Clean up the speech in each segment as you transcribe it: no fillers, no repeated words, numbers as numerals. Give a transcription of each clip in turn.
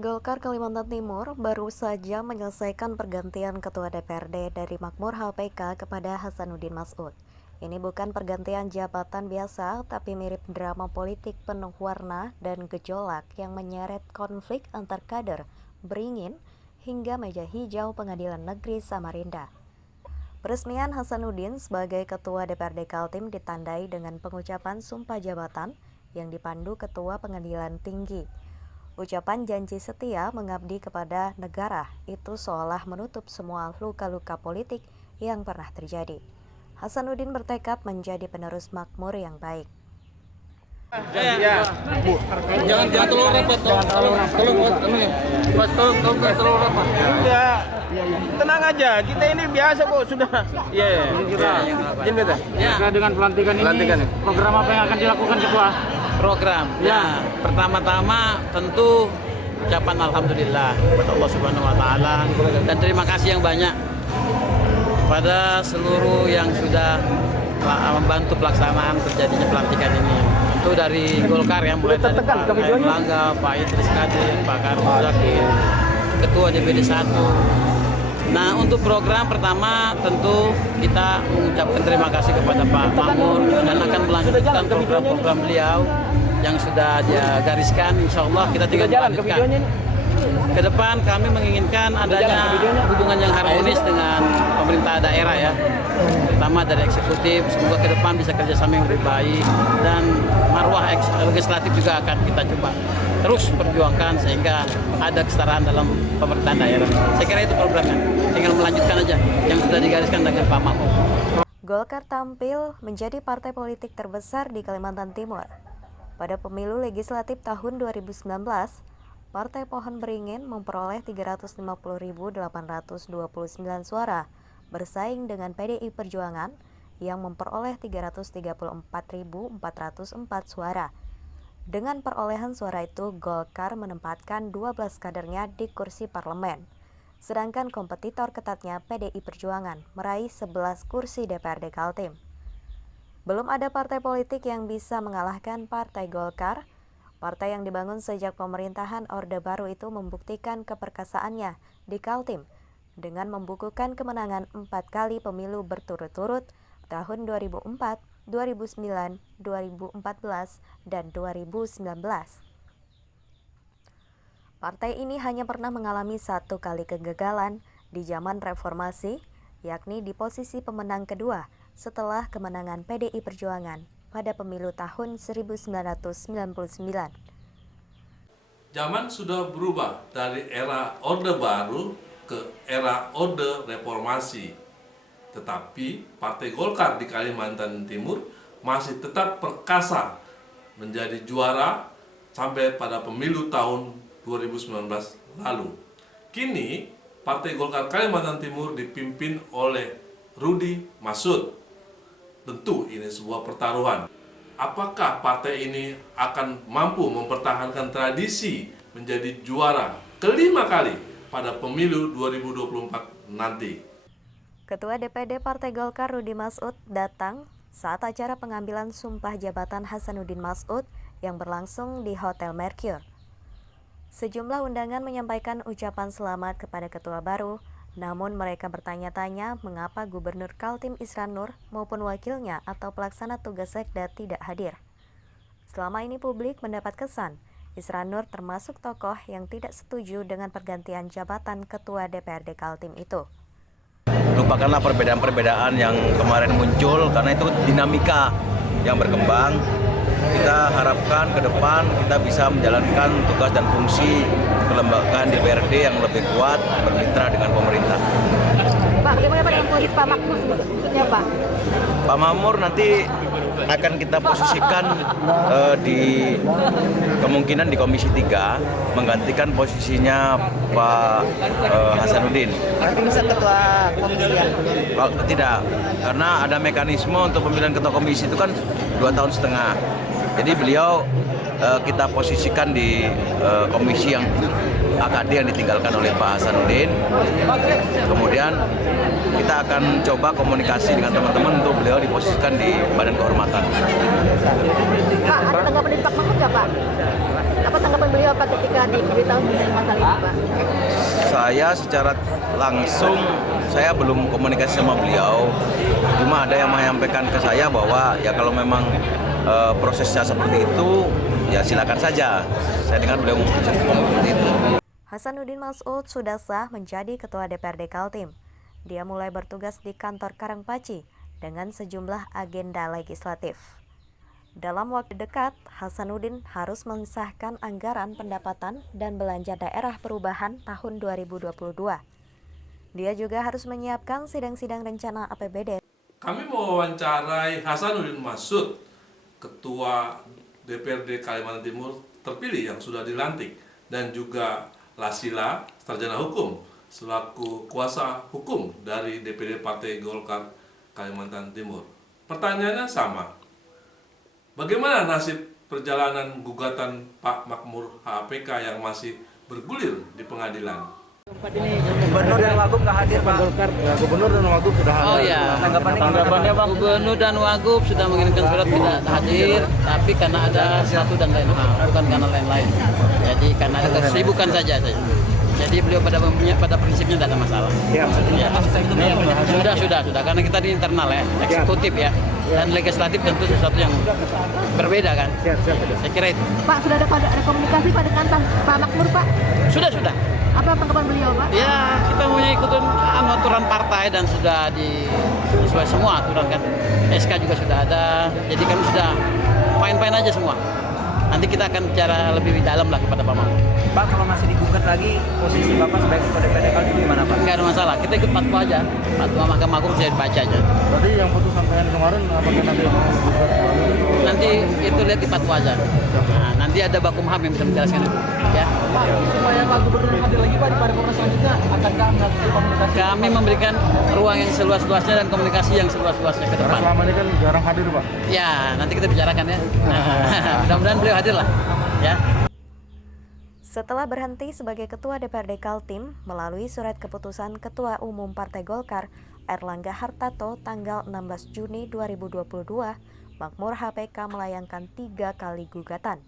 Golkar Kalimantan Timur baru saja menyelesaikan pergantian Ketua DPRD dari Makmur HPK kepada Hasanuddin Mas'ud. Ini bukan pergantian jabatan biasa, tapi mirip drama politik penuh warna dan gejolak yang menyeret konflik antar kader, beringin, hingga meja hijau Pengadilan Negeri Samarinda. Peresmian Hasanuddin sebagai Ketua DPRD Kaltim ditandai dengan pengucapan sumpah jabatan yang dipandu Ketua Pengadilan Tinggi. Ucapan janji setia mengabdi kepada negara itu seolah menutup semua luka-luka politik yang pernah terjadi. Hasanuddin bertekad menjadi penerus makmur yang baik. Ya, Bu. Jangan terlalu rapat, terlalu rapat. Enggak, tenang aja. Kita ini biasa kok sudah. Iya. Dengan pelantikan ini, program apa yang akan dilakukan Ketua? Program. Ya, pertama-tama tentu ucapan alhamdulillah kepada Allah Subhanahu wa taala dan terima kasih yang banyak pada seluruh yang sudah membantu pelaksanaan terjadinya pelantikan ini. Tentu dari Golkar yang mulai dari Pak Erlangga, Pak Idris Kadir, Pak Karno Zakir, Ketua DPD 1. Nah, untuk program pertama tentu kita mengucapkan terima kasih kepada Pak Makmur dan akan melanjutkan program-program beliau yang sudah dia gariskan. Insya Allah kita tinggal melanjutkan. Ke depan kami menginginkan adanya hubungan yang harmonis dengan pemerintah daerah ya, terutama dari eksekutif. Semoga ke depan bisa kerjasama yang lebih baik dan marwah legislatif juga akan kita coba terus perjuangkan sehingga ada kesetaraan dalam pemerintahan daerah. Saya kira itu programnya, tinggal melanjutkan aja yang sudah digariskan dengan Pak Mahfud. Golkar tampil menjadi partai politik terbesar di Kalimantan Timur. Pada pemilu legislatif tahun 2019, Partai Pohon Beringin memperoleh 350.829 suara, bersaing dengan PDI Perjuangan yang memperoleh 334.404 suara. Dengan perolehan suara itu, Golkar menempatkan 12 kadernya di kursi parlemen, sedangkan kompetitor ketatnya PDI Perjuangan meraih 11 kursi DPRD Kaltim. Belum ada partai politik yang bisa mengalahkan Partai Golkar. Partai yang dibangun sejak pemerintahan Orde Baru itu membuktikan keperkasaannya di Kaltim dengan membukukan kemenangan 4 kali pemilu berturut-turut tahun 2004, 2009, 2014, dan 2019. Partai ini hanya pernah mengalami 1 kali kegagalan di zaman reformasi, yakni di posisi pemenang kedua setelah kemenangan PDI Perjuangan pada pemilu tahun 1999. Zaman sudah berubah dari era Orde Baru ke era Orde Reformasi. Tetapi Partai Golkar di Kalimantan Timur masih tetap perkasa menjadi juara sampai pada pemilu tahun 2019 lalu. Kini Partai Golkar Kalimantan Timur dipimpin oleh Rudi Masud. Tentu ini sebuah pertaruhan. Apakah partai ini akan mampu mempertahankan tradisi menjadi juara kelima kali pada pemilu 2024 nanti? Ketua DPD Partai Golkar Rudi Mas'ud datang saat acara pengambilan sumpah jabatan Hasanuddin Mas'ud yang berlangsung di Hotel Mercure. Sejumlah undangan menyampaikan ucapan selamat kepada ketua baru, namun mereka bertanya-tanya mengapa Gubernur Kaltim Isran Nur maupun wakilnya atau pelaksana tugas Sekda tidak hadir. Selama ini publik mendapat kesan Isran Nur termasuk tokoh yang tidak setuju dengan pergantian jabatan Ketua DPRD Kaltim itu. Lupakanlah perbedaan-perbedaan yang kemarin muncul karena itu dinamika yang berkembang. Kita harapkan ke depan kita bisa menjalankan tugas dan fungsi kelembagaan DPRD yang lebih kuat bermitra dengan pemerintah. Pak, bagaimana dengan posisi Pak Makmur sebetulnya Pak? Pak Makmur nanti akan kita posisikan di kemungkinan di Komisi 3 menggantikan posisinya Pak Hasanuddin. Tapi bisa ketua komisi ya? Tidak, karena ada mekanisme untuk pemilihan ketua komisi itu kan 2,5 tahun. Jadi beliau kita posisikan di komisi yang AKD yang ditinggalkan oleh Pak Hasanuddin. Kemudian kita akan coba komunikasi dengan teman-teman untuk beliau diposisikan di Badan Kehormatan. Pak, ada tanggapan dari Pak Mahfud nggak Pak? Apa tanggapan beliau Pak ketika diberitahu mengenai masalah ini Pak? Saya secara langsung saya belum komunikasi sama beliau. Cuma ada yang menyampaikan ke saya bahwa ya kalau memang prosesnya seperti itu ya silakan saja. Saya dengar beliau ngomong seperti itu. Hasanuddin Mas'ud sudah sah menjadi Ketua DPRD Kaltim. Dia mulai bertugas di kantor Karangpaci dengan sejumlah agenda legislatif. Dalam waktu dekat, Hasanuddin harus mengesahkan anggaran pendapatan dan belanja daerah perubahan tahun 2022. Dia juga harus menyiapkan sidang-sidang rencana APBD. Kami mewawancarai Hasanuddin Mas'ud, Ketua DPRD Kalimantan Timur terpilih yang sudah dilantik, dan juga Lasila, sarjana hukum, selaku kuasa hukum dari DPD Partai Golkar Kalimantan Timur. Pertanyaannya sama. Bagaimana nasib perjalanan gugatan Pak Makmur HPK yang masih bergulir di pengadilan? Gubernur dan Wagub nggak hadir, Pak. Gubernur dan Wagub sudah hadir. Oh iya, Tanggapannya Bang? Gubernur dan Wagub sudah mengirimkan surat tidak hadir, tapi karena ada satu dan lain hal, bukan karena lain-lain. Jadi karena ada kesibukan saja. Jadi beliau pada prinsipnya tidak ada masalah. Ya, Sudah, karena kita di internal ya, eksekutif ya, dan legislatif tentu sesuatu yang berbeda kan. Saya kira itu. Pak, sudah ada komunikasi Pak dengan Pak Makmur Pak? Sudah. Apa tanggapan beliau Pak? Ya, kita mau ikutin aturan partai dan sudah sesuai semua aturan kan. SK juga sudah ada, jadi kami sudah fine-fine aja semua. Nanti kita akan bicara lebih dalam lah kepada Pak Makmur. Pak, kalau masih digugat lagi, posisi Bapak sebagai Ketua DPRD Kaltim gimana Pak? Nggak ada masalah, kita ikut fatwa aja. Fatwa Mahkamah Agung saya baca aja. Tadi yang putusan kemarin apakah nanti Nanti itu lihat di fatwa aja. Nah, nanti ada Bakumham yang bisa menjelaskan itu. Ya. Pak, supaya Pak Gubernur hadir lagi Pak di paripurna selanjutnya, akankah melakukan komunikasi? Kami memberikan ruang yang seluas-luasnya dan komunikasi yang seluas-luasnya ke depan. selama ini kan jarang hadir, Pak? Ya, nanti kita bicarakan ya. Mudah-mudahan beliau hadir lah. Ya. Setelah berhenti sebagai Ketua DPRD Kaltim melalui surat keputusan Ketua Umum Partai Golkar Erlangga Hartarto tanggal 16 Juni 2022, Makmur HPK melayangkan 3 kali gugatan.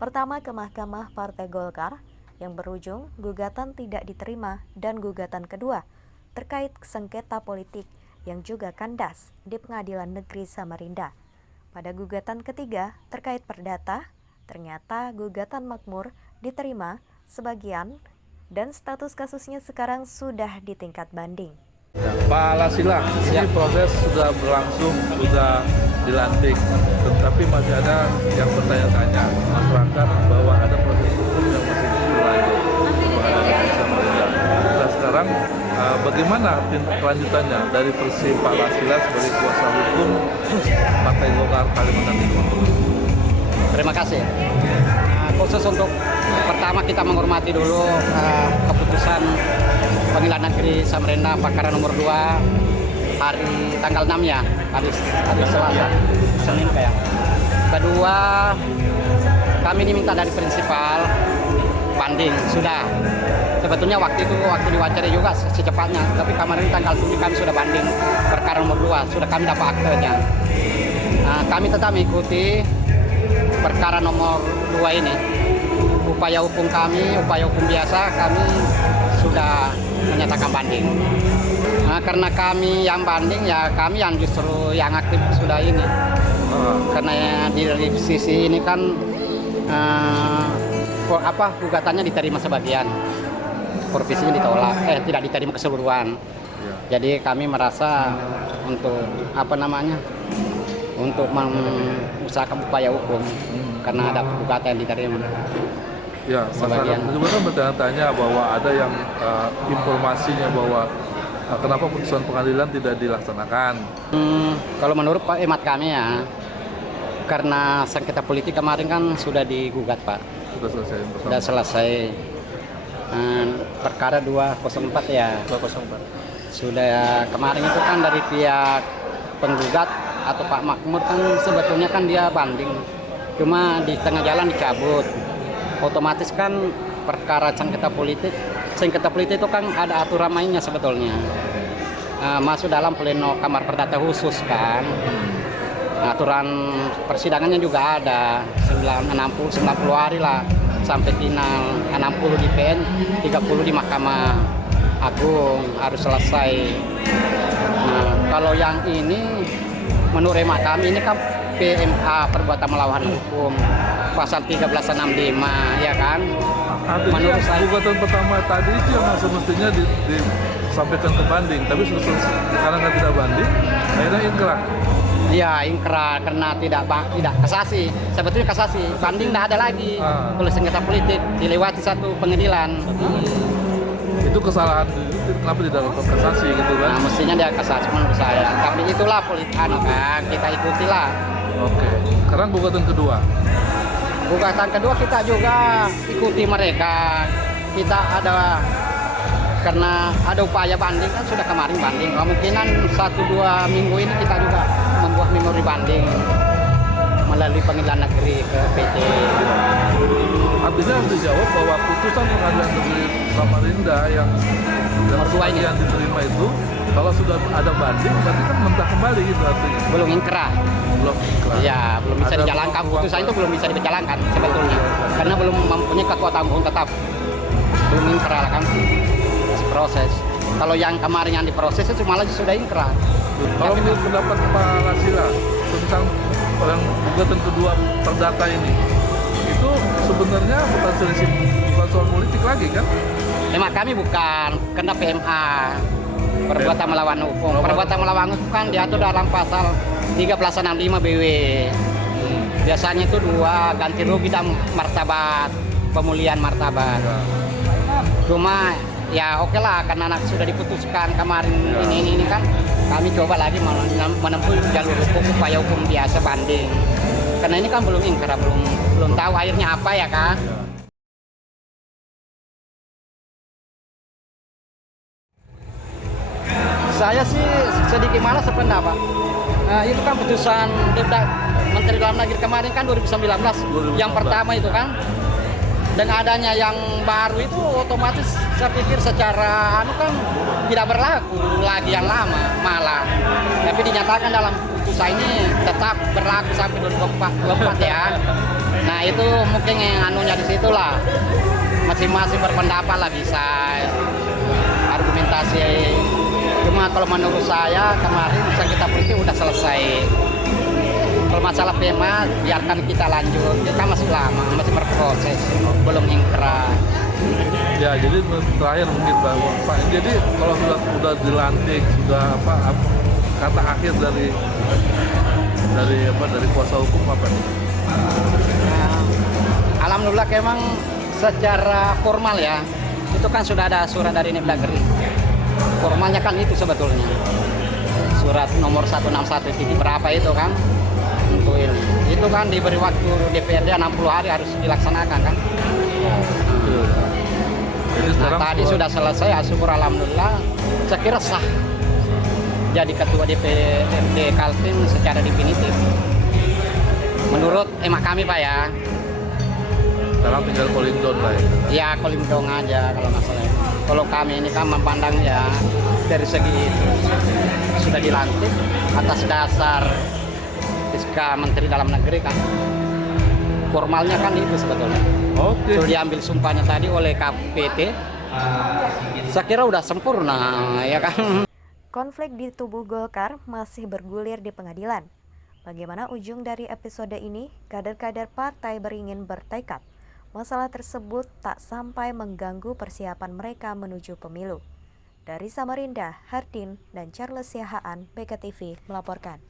Pertama ke Mahkamah Partai Golkar yang berujung gugatan tidak diterima, dan gugatan kedua terkait sengketa politik yang juga kandas di Pengadilan Negeri Samarinda. Pada gugatan ketiga terkait perdata, ternyata gugatan Makmur diterima sebagian dan status kasusnya sekarang sudah di tingkat banding. Pak Lasila, ini proses sudah berlangsung, sudah dilantik, tetapi masih ada yang bertanya-tanya masyarakat bahwa ada proses hukum yang masih berlanjut Pengadilan Samarinda. Nah sekarang bagaimana tindak lanjutannya dari versi Pak Lasila sebagai kuasa hukum Partai Golkar Kalimantan Timur? Terima kasih. Khusus untuk pertama kita menghormati dulu keputusan Pengadilan Negeri Samarinda Perkara nomor 2 hari tanggal 6 ya, hari Selasa, Senin kayak. Kedua, kami diminta dari prinsipal banding, sudah. Sebetulnya waktu diwawancara juga secepatnya, tapi kemarin tanggal 7 kami sudah banding perkara nomor 2, sudah kami dapat aktenya. Kami tetap mengikuti perkara nomor 2 ini. Upaya hukum kami, upaya hukum biasa, kami sudah menyatakan banding. Karena kami yang banding, ya kami yang justru yang aktif sudah ini. Karena di sisi ini kan gugatannya diterima sebagian, provisinya ditolak, tidak diterima keseluruhan. Jadi kami merasa untuk untuk mengusahakan upaya hukum karena ada gugatan yang diterima. Ya, masyarakat juga kan bertanya-tanya bahwa ada yang informasinya bahwa kenapa putusan pengadilan tidak dilaksanakan. Kalau menurut Pak hemat kami ya, karena sengketa politik kemarin kan sudah digugat Pak. Sudah selesai. Perkara 204 ya. 204. Sudah kemarin itu kan dari pihak penggugat atau Pak Makmur kan sebetulnya kan dia banding. Cuma di tengah jalan dicabut. Otomatis kan perkara sengketa politik itu kan ada aturan mainnya sebetulnya. Masuk dalam pleno kamar perdata khusus kan. Aturan persidangannya juga ada 90 hari lah sampai final, 60 di PN, 30 di Mahkamah Agung harus selesai. Nah, kalau yang ini menurut hemat kami ini kan PMA, perbuatan melawan hukum, pasal 1365, ya kan? Artinya Menurut saya, gugatan pertama tadi itu yang semestinya disampaikan ke banding, tapi karena nggak tidak banding, akhirnya ingkrah. ya ingkrah karena tidak kasasi. Sebetulnya kasasi, banding tidak ada lagi. Kalau sengketa politik dilewati satu pengadilan. Itu kesalahan, kenapa tidak lakukan kasasi gitu kan? Nah, mestinya dia kasasi menurut saya. Tapi itulah politik kan, kita ikutilah. Oke. Sekarang gugatan kedua. Gugatan kedua kita juga ikuti mereka. Kita ada karena ada upaya banding kan sudah kemarin banding. Kemungkinan 1-2 minggu ini kita juga membuat memori banding melalui pengadilan negeri ke PT. Artinya harus dijawab bahwa putusan pengadilan negeri Samarinda yang yang diterima itu, kalau sudah ada banding berarti kan mentah kembali gitu artinya. Belum ingkrah. Belum ingkrah. Ya, belum bisa dijalankan. Putusan itu belum bisa dijalankan sebetulnya. Karena belum mempunyai kekuatan hukum tetap. Belum ingkrah kan. Masih proses. Kalau yang kemarin yang diproses itu malah sudah ingkrah. Kalau menurut pendapat Pak Lasila tentang yang gugatan kedua perdata ini, itu sebenarnya bukan selisih, bukan soal politik lagi kan? Memang kami bukan kena PMA, perbuatan melawan hukum. Perbuatan melawan hukum kan diatur dalam pasal 1365 BW. Biasanya itu 2, ganti rugi dan martabat, pemulihan martabat. Cuma ya oke lah, karena sudah diputuskan kemarin ini kan, kami coba lagi menempuh jalur hukum, upaya hukum biasa banding. Karena ini kan belum ingkrah, belum tahu akhirnya apa ya kan. Saya sih sedikit malas sependapat. Itu kan putusan Menteri Dalam Negeri kemarin kan 2019. Yang pertama itu kan. Dan adanya yang baru itu otomatis saya pikir secara kan tidak berlaku lagi yang lama malah. Tapi dinyatakan dalam putusan ini tetap berlaku sampai 2024 ya. Nah itu mungkin yang anunya di situlah. Masing-masing berpendapat lah bisa argumentasi. Cuma kalau menurut saya kemarin sengketa politik udah selesai. Kalau masalah PMA biarkan kita lanjut, kita masih lama, masih berproses, belum ingkrah. Ya jadi terakhir mungkin Pak, jadi kalau sudah dilantik, sudah kata akhir dari kuasa hukum apa nih? Alhamdulillah memang secara formal ya, itu kan sudah ada surat dari Mendagri. Formalnya kan itu sebetulnya. Surat nomor 161 titik berapa itu kan? Untuk ini. Itu kan diberi waktu DPRD 60 hari harus dilaksanakan kan? Jadi tadi sudah selesai, ya syukur alhamdulillah. Saya kira sah. Jadi ketua DPRD Kaltim secara definitif. Menurut emak kami Pak ya. Sekarang tinggal calling down lah ya. Ya calling down aja kalau masalah. Kalau kami ini kan memandang ya dari segi itu sudah dilantik atas dasar SK Menteri Dalam Negeri kan. Formalnya kan itu sebetulnya. Oke. Sudah diambil sumpahnya tadi oleh KPT. Saya kira udah sempurna ya kan. Konflik di tubuh Golkar masih bergulir di pengadilan. Bagaimana ujung dari episode ini? Kader-kader partai beringin bertekad masalah tersebut tak sampai mengganggu persiapan mereka menuju pemilu. Dari Samarinda, Hardin dan Charles Siahaan, BKTV melaporkan.